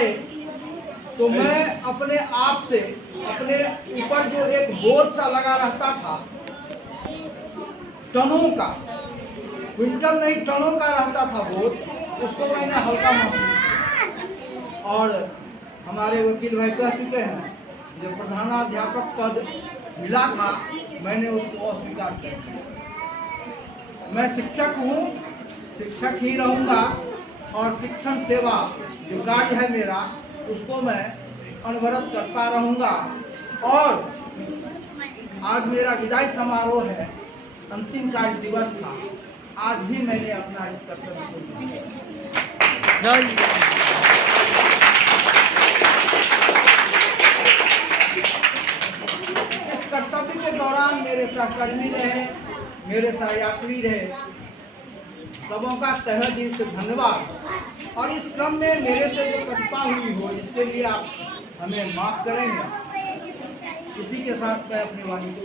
आए तो मैं अपने आप से अपने ऊपर जो एक बोझ सा लगा रहता था, टनों का, क्विंटल नहीं टनों का रहता था बोझ, उसको मैंने हल्का महसूस किया। और हमारे वकील भाई कह चुके हैं, जो प्रधानाध्यापक पद मिला था मैंने उसको अस्वीकार कर दिया। मैं शिक्षक हूँ, शिक्षक ही रहूँगा और शिक्षण सेवा जो कार्य है मेरा उसको मैं अनवरत करता रहूँगा। और आज मेरा विदाई समारोह है, अंतिम कार्य दिवस था, आज भी मैंने अपना इस कर्तव्य को निभाया। इस कर्तव्य के दौरान मेरे सहकर्मी रहे, मेरे सहयात्री रहे, सबों का तहे दिल से धन्यवाद। और इस क्रम में मेरे से जो कटुता हुई हो इसके लिए आप हमें माफ करेंगे। इसी के साथ मैं अपनी वाणी को